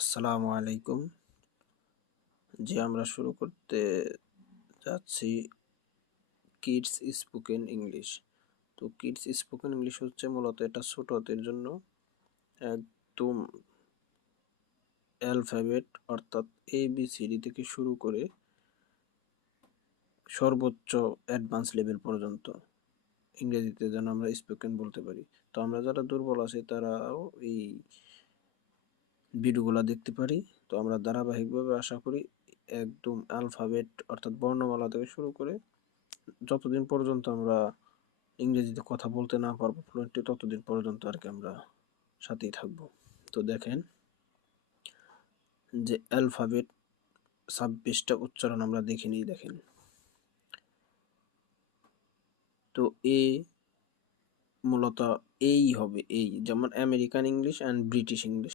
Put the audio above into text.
আসসালামু আলাইকুম। আমরা শুরু করতে যাচ্ছি কিডস স্পোকেন ইংলিশ। তো কিডস স্পোকেন ইংলিশ হচ্ছে মূলত এটা ছোটদের জন্য একদম অ্যালফাবেট অর্থাৎ ABCD থেকে শুরু করে সর্বোচ্চ অ্যাডভান্স লেভেল পর্যন্ত ইংরেজিতে যেন আমরা স্পোকেন বলতে পারি। তো আমরা যারা দুর্বল আছি তারাও এই ভিডিওগুলো দেখতে পারি। তো আমরা ধারাবাহিকভাবে আশা করি একদম অ্যালফাবেট অর্থাৎ বর্ণমালা থেকে শুরু করে যতদিন পর্যন্ত আমরা ইংরেজিতে কথা বলতে না পারবো ফ্লুয়েন্টলি ততদিন পর্যন্ত আর কি আমরা সাথেই থাকবো। তো দেখেন যে অ্যালফাবেট 26টা উচ্চারণ আমরা দেখে নিই। দেখেন তো এ মূলত এই হবে, এই যেমন American English and British English